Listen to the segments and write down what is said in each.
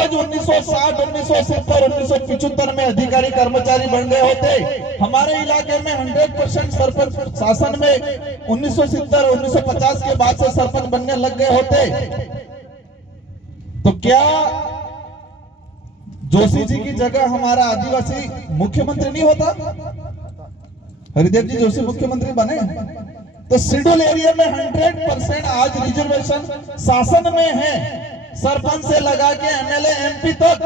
पूर्वज 1960, 1970, 1975 में अधिकारी कर्मचारी बन गए होते, हमारे इलाके में 100% सरपंच शासन में 1970, 1950 के बाद से सरपंच बनने लग गए होते, तो क्या जोशी जी की जगह हमारा आदिवासी मुख्यमंत्री नहीं होता? हरिदेव जी जोशी मुख्यमंत्री बने तो शेड्यूल एरिया में 100% आज रिजर्वेशन शासन में है, सरपंच से लगा के एमएलए एमपी तक।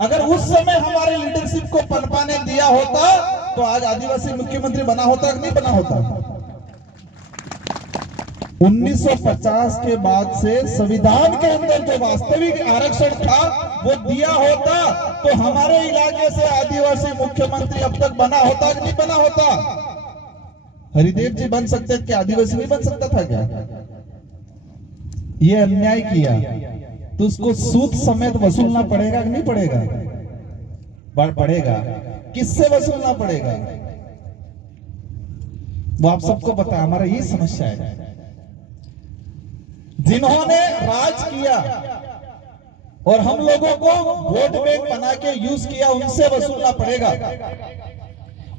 अगर उस समय हमारे लीडरशिप को पनपाने दिया होता तो आज आदिवासी मुख्यमंत्री बना होता कि नहीं बना होता? 1950 के बाद से संविधान के अंदर जो वास्तविक आरक्षण था वो दिया होता तो हमारे इलाके से आदिवासी मुख्यमंत्री अब तक बना होता कि नहीं बना होता? हरिदेव जी बन सकते थे, आदिवासी नहीं बन सकता था क्या? ये अन्याय किया तो उसको सूद समेत वसूलना पड़ेगा कि नहीं पड़ेगा? पड़ेगा। किससे वसूलना पड़ेगा वो आप सबको पता है। हमारा ये समस्या है, जिन्होंने राज किया और हम लोगों को वोट बैंक बना के यूज किया, उनसे वसूलना पड़ेगा।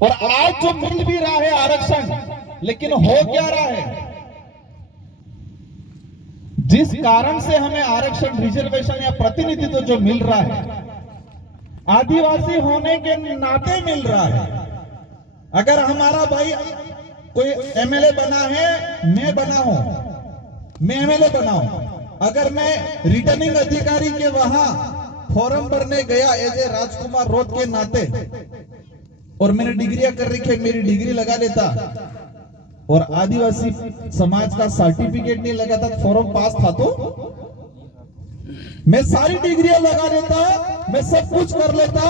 और आज जो मिल भी रहा है आरक्षण, लेकिन हो क्या रहा है? जिस कारण से हमें आरक्षण, रिजर्वेशन या प्रतिनिधित्व जो मिल रहा है, आदिवासी होने के नाते मिल रहा है। अगर हमारा भाई कोई एमएलए बना है, मैं बना हूं, मैं एमएलए बना हूं, अगर मैं रिटर्निंग अधिकारी के वहां फॉर्म भरने गया एज ए राजकुमार रोड के नाते और मैंने डिग्रियां कर रखी है, मेरी डिग्री लगा लेता और आदिवासी समाज का सर्टिफिकेट नहीं लगा था, फॉर्म पास था, तो मैं सारी डिग्रियां लगा लेता, मैं सब कुछ कर लेता,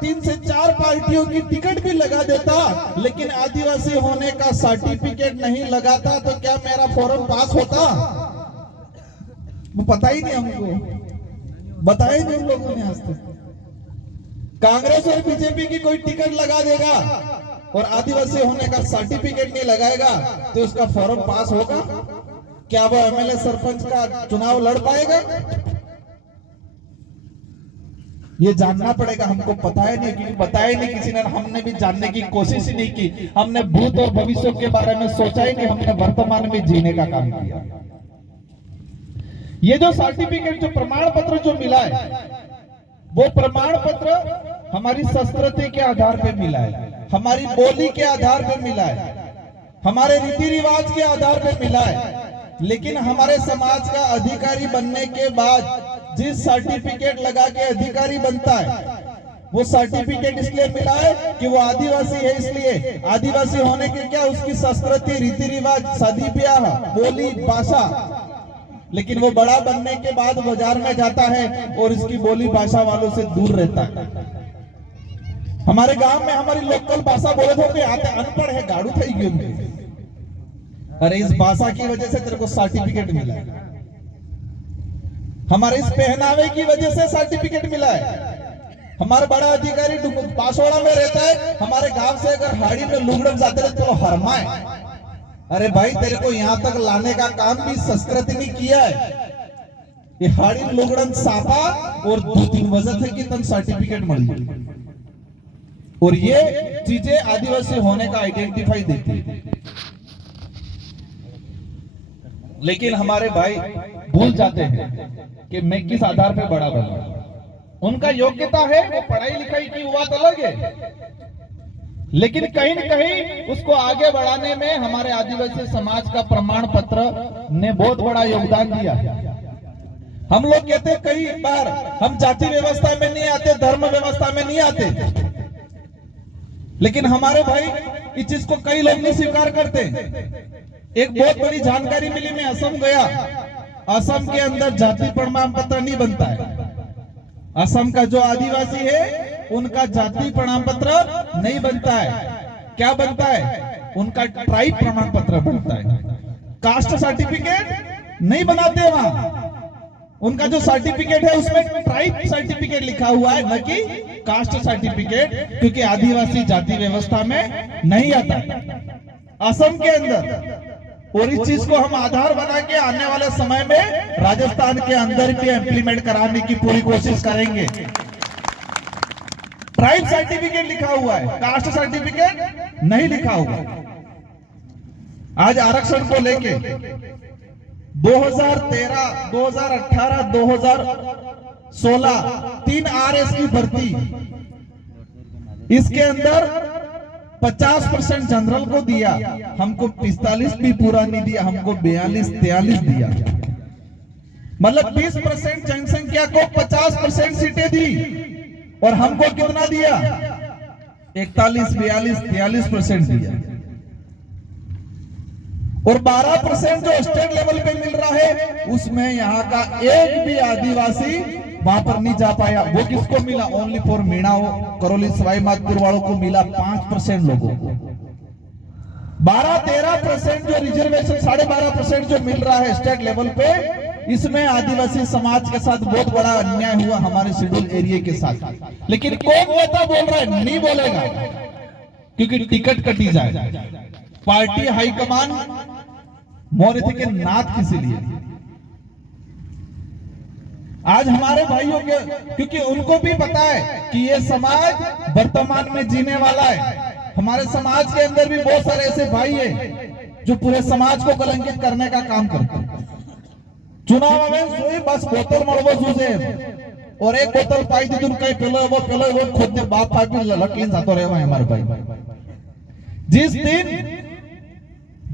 3 से 4 पार्टियों की टिकट भी लगा देता, लेकिन आदिवासी होने का सर्टिफिकेट नहीं लगाता तो क्या मेरा फॉर्म पास होता? वो पता ही नहीं हमको, बताया नहीं हम लोगों ने आज तक। कांग्रेस और बीजेपी की कोई टिकट लगा देगा और आदिवासी होने का सर्टिफिकेट नहीं लगाएगा तो उसका फॉर्म पास होगा? क्या वो एमएलए सरपंच का चुनाव लड़ पाएगा? ये जानना पड़ेगा हमको। पता है नहीं, क्योंकि बताया नहीं किसी ने, हमने भी जानने की कोशिश ही नहीं की। हमने भूत और भविष्य के बारे में सोचा ही नहीं, हमने वर्तमान में जीने का काम किया। ये जो सर्टिफिकेट, जो प्रमाण पत्र जो मिला है, वो प्रमाण पत्र हमारी संस्कृति के आधार पे मिला है, हमारी बोली के आधार पे मिला है, हमारे रीति रिवाज के आधार पे मिला है। लेकिन हमारे समाज का अधिकारी बनने के बाद जिस सर्टिफिकेट लगा के अधिकारी बनता है, वो सर्टिफिकेट इसलिए मिला है कि वो आदिवासी है, इसलिए आदिवासी होने के क्या उसकी संस्कृति, रीति रिवाज, शादी ब्याह, बोली, भाषा। लेकिन वो बड़ा बनने के बाद बाजार में जाता है और इसकी बोली भाषा वालों से दूर रहता है। हमारे गांव में हमारी लोकल भाषा बोले थे, आते अनपढ़ है, गाड़ू थई गयो। अरे इस भाषा की वजह से तेरे को सर्टिफिकेट मिला है, हमारे इस पहनावे की वजह से सर्टिफिकेट मिला है। हमारा बड़ा अधिकारी बांसवाड़ा में रहता है, हमारे गांव से अगर हाड़ी में लुगड़न जाते रहे तो हरमा है। अरे भाई तेरे को यहां तक लाने का काम भी संस्कृति ने किया है। ये हाड़ी लुगड़न सापा और 2-3 वजह थे कि तन सर्टिफिकेट मिल गई। और ये चीजें आदिवासी होने का आइडेंटिफाई देती है। लेकिन हमारे भाई भूल जाते हैं कि मैं किस आधार पे बड़ा बना। उनका योग्यता है, वो पढ़ाई लिखाई की बात अलग है, लेकिन कहीं न कहीं उसको आगे बढ़ाने में हमारे आदिवासी समाज का प्रमाण पत्र ने बहुत बड़ा योगदान दिया। हम लोग कहते हैं कई बार हम जाति व्यवस्था में नहीं आते, धर्म व्यवस्था में नहीं आते, लेकिन हमारे भाई इस चीज को कई लोग नहीं स्वीकार करते। एक बहुत बड़ी जानकारी मिली, मैं असम गया, असम के अंदर जाति प्रमाण पत्र नहीं बनता है। असम का जो आदिवासी है उनका जाति प्रमाण पत्र नहीं बनता है। क्या बनता है? उनका ट्राइब प्रमाण पत्र बनता है। कास्ट सर्टिफिकेट नहीं बनाते वहां, उनका जो सर्टिफिकेट है उसमें ट्राइब सर्टिफिकेट लिखा हुआ है, न कि कास्ट सर्टिफिकेट, क्योंकि आदिवासी जाति व्यवस्था में नहीं आता। असम के अंदर और इस चीज को हम आधार बना के आने वाले समय में राजस्थान के अंदर भी इंप्लीमेंट कराने की पूरी कोशिश करेंगे। ट्राइब सर्टिफिकेट लिखा हुआ है, कास्ट सर्टिफिकेट नहीं लिखा हुआ। आज आरक्षण को लेके 2013, 2018, 2016 3 RS की भर्ती, इसके अंदर 50% जनरल को दिया, हमको 45 भी पूरा नहीं दिया, हमको 42-43 दिया। मतलब 20% जनसंख्या को 50% सीटें दी और हमको कितना दिया? 41, 42, 43% दिया। और 12% जो स्टेट लेवल पे मिल रहा है उसमें यहाँ का एक भी आदिवासी वहां पर नहीं जा पाया। वो किसको मिला? ओनली फॉर मीणा, करौली, सवाई माधोपुर वालों को मिला 5% लोगों को। 12-13% जो रिजर्वेशन, 12.5% जो मिल रहा है स्टेट लेवल पे, इसमें आदिवासी समाज के साथ बहुत बड़ा अन्याय हुआ हमारे शेड्यूल एरिया के साथ। लेकिन कौन नेता बोल रहा है? नहीं बोलेगा, क्योंकि टिकट कटी जाए। पार्टी हाईकमान मौर्य के नाथ किसी लिए। आज हमारे भाइयों के, क्योंकि उनको भी पता है कि ये समाज वर्तमान में जीने वाला है। हमारे समाज के अंदर भी बहुत सारे ऐसे भाई हैं जो पूरे समाज को कलंकित करने का काम करते हैं। चुनाव में सोई बस बोतल मळवो जूझे और एक बोतल पाई दी कहीं पेलो वो खुद ने बाप पापी लटलीन जातो रहेगा हमारे भाई।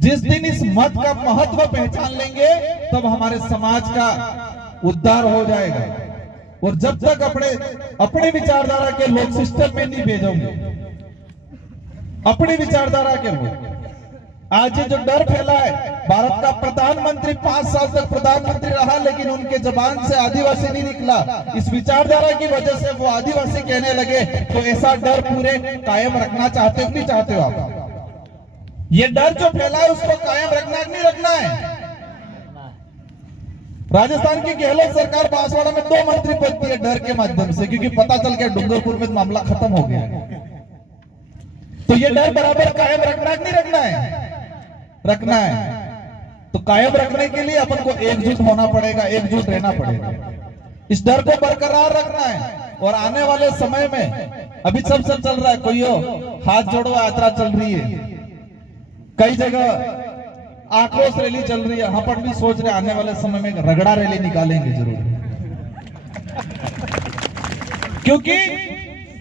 जिस दिन इस मत का महत्व पहचान लेंगे तब हमारे समाज का उद्धार हो जाएगा। और जब तक अपने विचारधारा के लोग सिस्टम में नहीं भेजोगे, अपनी विचारधारा के लोग, आज ये जो डर फैला है, भारत का प्रधानमंत्री 5 साल तक प्रधानमंत्री रहा लेकिन उनके जबान से आदिवासी नहीं निकला। इस विचारधारा की वजह से वो आदिवासी कहने लगे। तो ऐसा डर पूरे कायम रखना चाहते हो नहीं चाहते हो आप? ये डर जो फैला है उसको कायम रखना नहीं रखना है? राजस्थान की गहलोत सरकार बांसवाड़ा में 2 मंत्री पद दिए डर के माध्यम से, क्योंकि पता चल गया डूंगरपुर में मामला खत्म हो गया। तो ये डर बराबर कायम रखना नहीं रखना है? रखना है। तो कायम रखने के लिए अपन को एकजुट होना पड़ेगा, एकजुट रहना पड़ेगा, इस डर को बरकरार रखना है। और आने वाले समय में अभी सब चल रहा है, कोई हाथ जोड़ो यात्रा चल रही है, कई जगह आक्रोश रैली चल रही है। हम पर भी सोच रहे आने वाले समय में रगड़ा रैली निकालेंगे जरूर। क्योंकि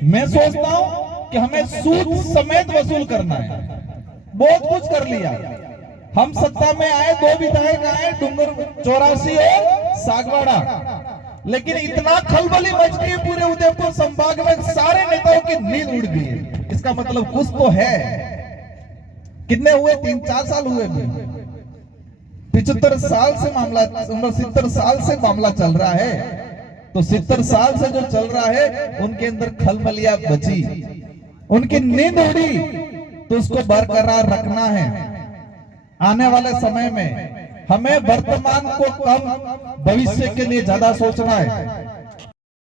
मैं सोचता हूं कि हमें सूद समेत वसूल करना है। बहुत कुछ कर लिया, हम सत्ता में आए, 2 विधायक आए, डूंगर 84 और सागवाड़ा, लेकिन इतना खलबली मच गई पूरे उदयपुर संभाग में, सारे नेताओं की नींद उड़ गई है। इसका मतलब कुछ तो है। कितने हुए? 3-4 साल हुए। 75 साल से मामला, 70 साल से मामला चल रहा है। तो 70 साल से जो चल रहा है उनके अंदर खलबलियां बची, उनकी नींद उड़ी, तो उसको बरकरार रखना है। आने वाले समय में हमें वर्तमान को कम, भविष्य के लिए ज्यादा सोचना है।